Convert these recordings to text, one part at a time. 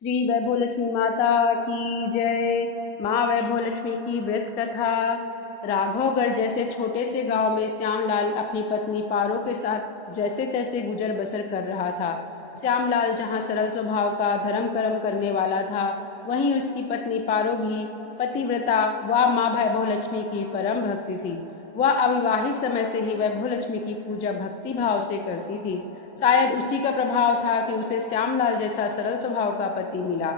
श्री वैभवलक्ष्मी माता की जय। माँ वैभवलक्ष्मी की व्रत कथा। राघवगढ़ जैसे छोटे से गांव में श्यामलाल अपनी पत्नी पारो के साथ जैसे तैसे गुजर बसर कर रहा था। श्यामलाल जहाँ सरल स्वभाव का धर्म कर्म करने वाला था, वहीं उसकी पत्नी पारो भी पतिव्रता व माँ वैभवलक्ष्मी की परम भक्ति थी। वह अविवाहित समय से ही वैभवलक्ष्मी की पूजा भक्ति भाव से करती थी। शायद उसी का प्रभाव था कि उसे श्यामलाल जैसा सरल स्वभाव का पति मिला।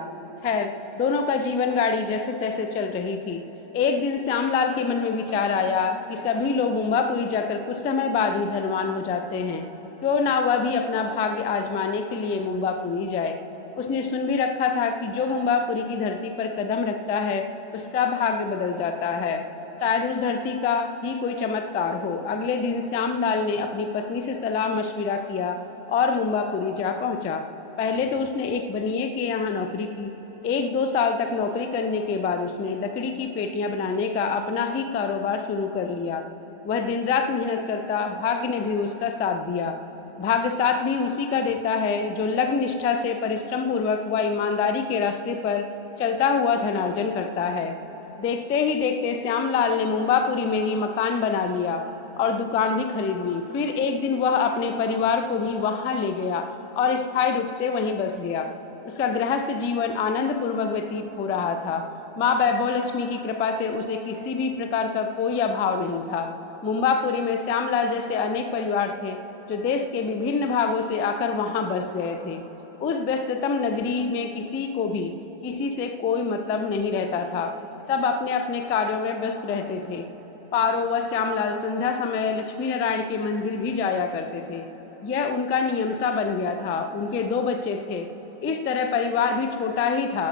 खैर, दोनों का जीवन गाड़ी जैसे तैसे चल रही थी। एक दिन श्यामलाल के मन में विचार आया कि सभी लोग मुंबापुरी जाकर कुछ समय बाद ही धनवान हो जाते हैं, क्यों ना वह भी अपना भाग्य आजमाने के लिए मुंबापुरी जाए। उसने सुन भी रखा था कि जो मुंबापुरी की धरती पर कदम रखता है उसका भाग्य बदल जाता है। शायद उस धरती का ही कोई चमत्कार हो। अगले दिन श्यामलाल ने अपनी पत्नी से सलाह मशविरा किया और मुंबापुरी जा पहुंचा। पहले तो उसने एक बनिए के यहाँ नौकरी की। 1-2 साल तक नौकरी करने के बाद उसने लकड़ी की पेटियां बनाने का अपना ही कारोबार शुरू कर लिया। वह दिन रात मेहनत करता, भाग्य ने भी उसका साथ दिया। भाग्य साथ भी उसी का देता है जो लग्न निष्ठा से परिश्रम पूर्वक व ईमानदारी के रास्ते पर चलता हुआ धनार्जन करता है। देखते ही देखते श्यामलाल ने मुंबापुरी में ही मकान बना लिया और दुकान भी खरीद ली। फिर एक दिन वह अपने परिवार को भी वहाँ ले गया और स्थायी रूप से वहीं बस गया। उसका गृहस्थ जीवन आनंद पूर्वक व्यतीत हो रहा था। माँ वैभवलक्ष्मी की कृपा से उसे किसी भी प्रकार का कोई अभाव नहीं था। मुंबापुरी में श्यामलाल जैसे अनेक परिवार थे जो देश के विभिन्न भागों से आकर वहाँ बस गए थे। उस व्यस्ततम नगरी में किसी को भी किसी से कोई मतलब नहीं रहता था। सब अपने अपने कार्यों में व्यस्त रहते थे। पारो व श्यामलाल संध्या समय लक्ष्मी नारायण के मंदिर भी जाया करते थे। यह उनका नियम सा बन गया था। उनके 2 बच्चे थे। इस तरह परिवार भी छोटा ही था।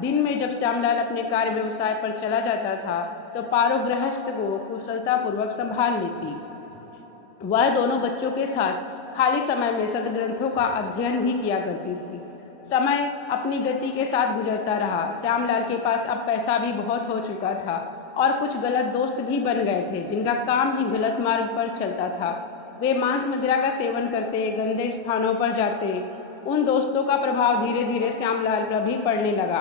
दिन में जब श्यामलाल अपने कार्य व्यवसाय पर चला जाता था तो पारो गृहस्थ को कुशलतापूर्वक संभाल लेती। वह दोनों बच्चों के साथ खाली समय में सदग्रंथों का अध्ययन भी किया करती थी। समय अपनी गति के साथ गुजरता रहा। श्यामलाल के पास अब पैसा भी बहुत हो चुका था और कुछ गलत दोस्त भी बन गए थे जिनका काम ही गलत मार्ग पर चलता था। वे मांस मदिरा का सेवन करते, गंदे स्थानों पर जाते। उन दोस्तों का प्रभाव धीरे धीरे श्यामलाल पर भी पड़ने लगा।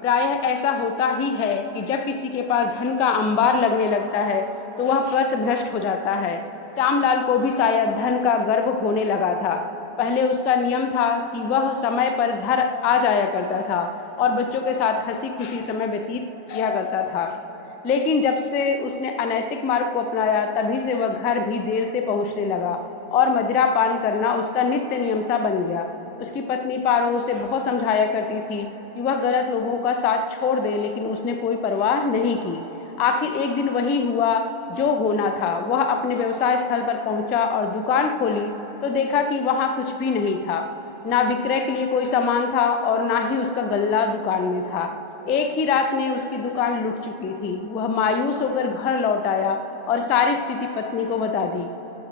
प्रायः ऐसा होता ही है कि जब किसी के पास धन का अंबार लगने लगता है तो वह पथभ्रष्ट हो जाता है। श्यामलाल को भी शायद धन का गर्व होने लगा था। पहले उसका नियम था कि वह समय पर घर आ जाया करता था और बच्चों के साथ हंसी खुशी समय व्यतीत किया करता था। लेकिन जब से उसने अनैतिक मार्ग को अपनाया तभी से वह घर भी देर से पहुंचने लगा और मदिरा पान करना उसका नित्य नियम सा बन गया। उसकी पत्नी पारो उसे बहुत समझाया करती थी कि वह गलत लोगों का साथ छोड़ दे, लेकिन उसने कोई परवाह नहीं की। आखिर एक दिन वही हुआ जो होना था। वह अपने व्यवसाय स्थल पर पहुंचा और दुकान खोली तो देखा कि वहाँ कुछ भी नहीं था। ना विक्रय के लिए कोई सामान था और ना ही उसका गल्ला दुकान में था। एक ही रात में उसकी दुकान लुट चुकी थी। वह मायूस होकर घर लौट आया और सारी स्थिति पत्नी को बता दी।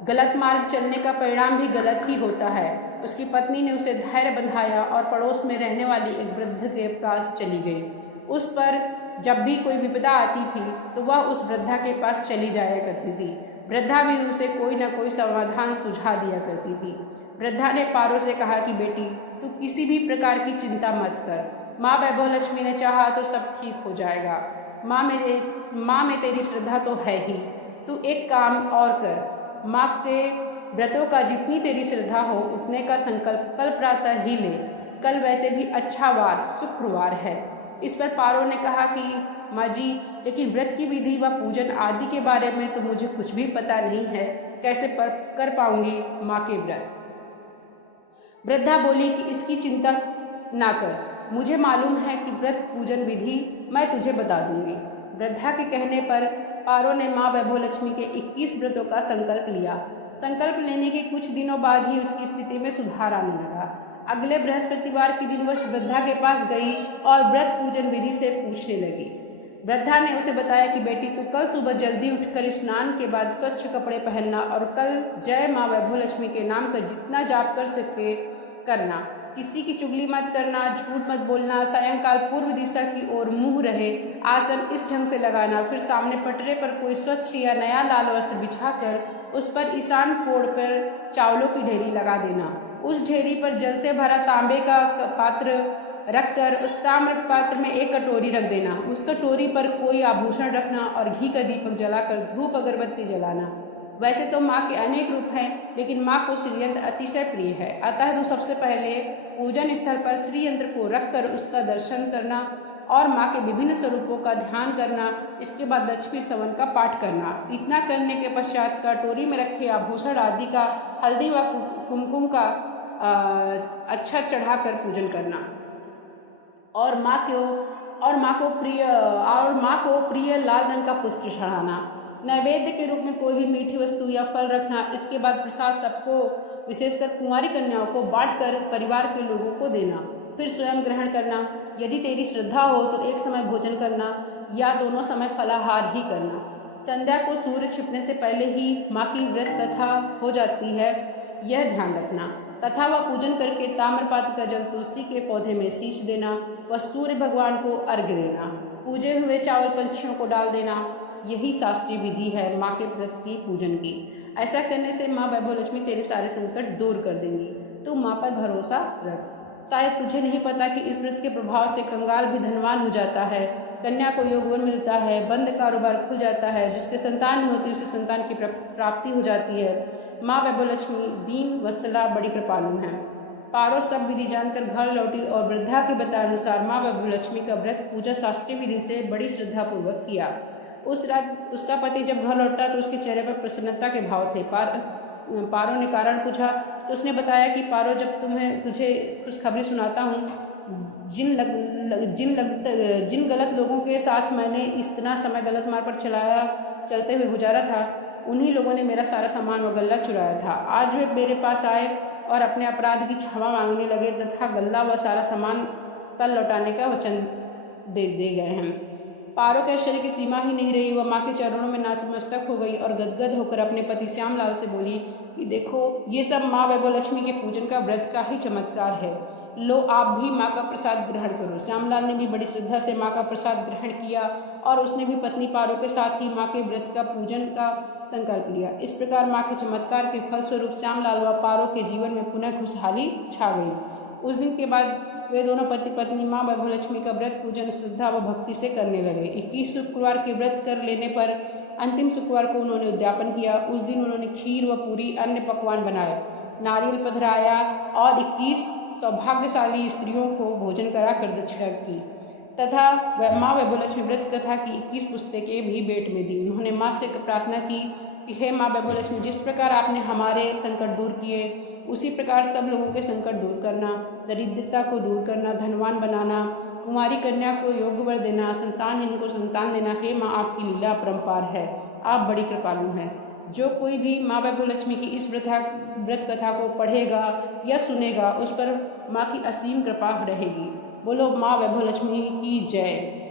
गलत मार्ग चलने का परिणाम भी गलत ही होता है। उसकी पत्नी ने उसे धैर्य बंधाया और पड़ोस में रहने वाली एक वृद्ध के पास चली गई। उस पर जब भी कोई विपदा आती थी तो वह उस वृद्धा के पास चली जाया करती थी। वृद्धा भी उसे कोई न कोई समाधान सुझा दिया करती थी। वृद्धा ने पारो से कहा कि बेटी, तू किसी भी प्रकार की चिंता मत कर। माँ वैभवलक्ष्मी ने चाहा तो सब ठीक हो जाएगा। माँ में तेरी श्रद्धा तो है ही। तू एक काम और कर, माँ के व्रतों का जितनी तेरी श्रद्धा हो उतने का संकल्प कल प्रातः ही ले। कल वैसे भी अच्छा वार शुक्रवार है। इस पर पारो ने कहा कि माँ जी, लेकिन व्रत की विधि व पूजन आदि के बारे में तो मुझे कुछ भी पता नहीं है, कैसे कर पाऊंगी माँ के व्रत। वृद्धा बोली कि इसकी चिंता ना कर, मुझे मालूम है कि व्रत पूजन विधि मैं तुझे बता दूंगी। वृद्धा के कहने पर पारो ने माँ वैभवलक्ष्मी के 21 व्रतों का संकल्प लिया। संकल्प लेने के कुछ दिनों बाद ही उसकी स्थिति में सुधार आने लगा। अगले बृहस्पतिवार के दिन वह वृद्धा के पास गई और व्रत पूजन विधि से पूछने लगी। वृद्धा ने उसे बताया कि बेटी, तू कल सुबह जल्दी उठकर स्नान के बाद स्वच्छ कपड़े पहनना और कल जय माँ वैभवलक्ष्मी के नाम का जितना जाप कर सके करना। किसी की चुगली मत करना, झूठ मत बोलना। सायंकाल पूर्व दिशा की ओर मुंह रहे आसन इस ढंग से लगाना। फिर सामने पटरे पर कोई स्वच्छ या नया लाल वस्त्र बिछाकर उस पर ईशान कोण पर चावलों की ढेरी लगा देना। उस ढेरी पर जल से भरा तांबे का पात्र रखकर उस ताम्र पात्र में एक कटोरी रख देना। उस कटोरी पर कोई आभूषण रखना और घी का दीपक जलाकर धूप अगरबत्ती जलाना। वैसे तो माँ के अनेक रूप हैं, लेकिन माँ को श्रीयंत्र अतिशय प्रिय है, अतः तो सबसे पहले पूजन स्थल पर श्रीयंत्र को रखकर उसका दर्शन करना और माँ के विभिन्न स्वरूपों का ध्यान करना। इसके बाद लक्ष्मी स्तवन का पाठ करना। इतना करने के पश्चात कटोरी में रखे आभूषण आदि का हल्दी व कुमकुम का अक्षत चढ़ाकर पूजन करना और माँ को प्रिय लाल रंग का पुष्प चढ़ाना। नैवेद्य के रूप में कोई भी मीठी वस्तु या फल रखना। इसके बाद प्रसाद सबको, विशेषकर कुंवारी कन्याओं को, बांटकर परिवार के लोगों को देना, फिर स्वयं ग्रहण करना। यदि तेरी श्रद्धा हो तो एक समय भोजन करना या दोनों समय फलाहार ही करना। संध्या को सूर्य छिपने से पहले ही माँ की व्रत कथा हो जाती है, यह ध्यान रखना। कथा व पूजन करके ताम्रपात्र का जल तुलसी के पौधे में सींच देना व सूर्य भगवान को अर्घ्य देना। पूजे हुए चावल पंछियों को डाल देना। यही शास्त्रीय विधि है माँ के व्रत की पूजन की। ऐसा करने से माँ वैभव लक्ष्मी तेरे सारे संकट दूर कर देंगी। तू माँ पर भरोसा रख। शायद तुझे नहीं पता कि इस व्रत के प्रभाव से कंगाल भी धनवान हो जाता है, कन्या को यौवन मिलता है, बंद कारोबार खुल जाता है, जिसके संतान नहीं होती उसे संतान की प्राप्ति हो जाती है। माँ वैभव लक्ष्मी दीन वत्सला बड़ी कृपालु हैं। पारो सब विधि जानकर घर लौटी और वृद्धा के बताए अनुसार माँ वैभव लक्ष्मी का व्रत पूजा शास्त्रीय विधि से बड़ी श्रद्धापूर्वक किया। उस रात उसका पति जब घर लौटा तो उसके चेहरे पर प्रसन्नता के भाव थे। पारो ने कारण पूछा तो उसने बताया कि पारो, जब तुझे खुशखबरी सुनाता हूँ, जिन गलत लोगों के साथ मैंने इतना समय गलत मार्ग पर चलते हुए गुजारा था, उन्हीं लोगों ने मेरा सारा सामान व गल्ला चुराया था। आज वे मेरे पास आए और अपने अपराध की क्षमा मांगने लगे तथा गल्ला व सारा सामान कल लौटाने का वचन दे गए हैं। पारो के आश्चर्य की सीमा ही नहीं रही। वह माँ के चरणों में नतमस्तक हो गई और गदगद होकर अपने पति श्यामलाल से बोली कि देखो, ये सब माँ वैभव लक्ष्मी के पूजन का व्रत का ही चमत्कार है। लो, आप भी माँ का प्रसाद ग्रहण करो। श्यामलाल ने भी बड़ी श्रद्धा से माँ का प्रसाद ग्रहण किया और उसने भी पत्नी पारो के साथ ही माँ के व्रत का पूजन का संकल्प लिया। इस प्रकार माँ के चमत्कार के फलस्वरूप श्यामलाल व पारो के जीवन में पुनः खुशहाली छा गई। उस दिन के बाद वे दोनों पति पत्नी माँ वैभव लक्ष्मी का व्रत पूजन श्रद्धा व भक्ति से करने लगे। 21 शुक्रवार के व्रत कर लेने पर अंतिम शुक्रवार को उन्होंने उद्यापन किया। उस दिन उन्होंने खीर व पूरी अन्य पकवान बनाए, नारियल पधराया और 21 सौभाग्यशाली स्त्रियों को भोजन कराकर दक्षिणा की तथा माँ वैभव लक्ष्मी व्रत कथा की 21 पुस्तकें भी भेंट में दी। उन्होंने माँ से प्रार्थना की कि हे माँ वैभव लक्ष्मी, जिस प्रकार आपने हमारे संकट दूर किए, उसी प्रकार सब लोगों के संकट दूर करना, दरिद्रता को दूर करना, धनवान बनाना, कुंवारी कन्या को योग्य वर देना, संतानहीन को संतान देना। हे माँ, आपकी लीला अपरंपार है, आप बड़ी कृपालु हैं। जो कोई भी माँ वैभव लक्ष्मी की इस व्रत कथा को पढ़ेगा या सुनेगा, उस पर माँ की असीम कृपा रहेगी। बोलो माँ वैभव लक्ष्मी की जय।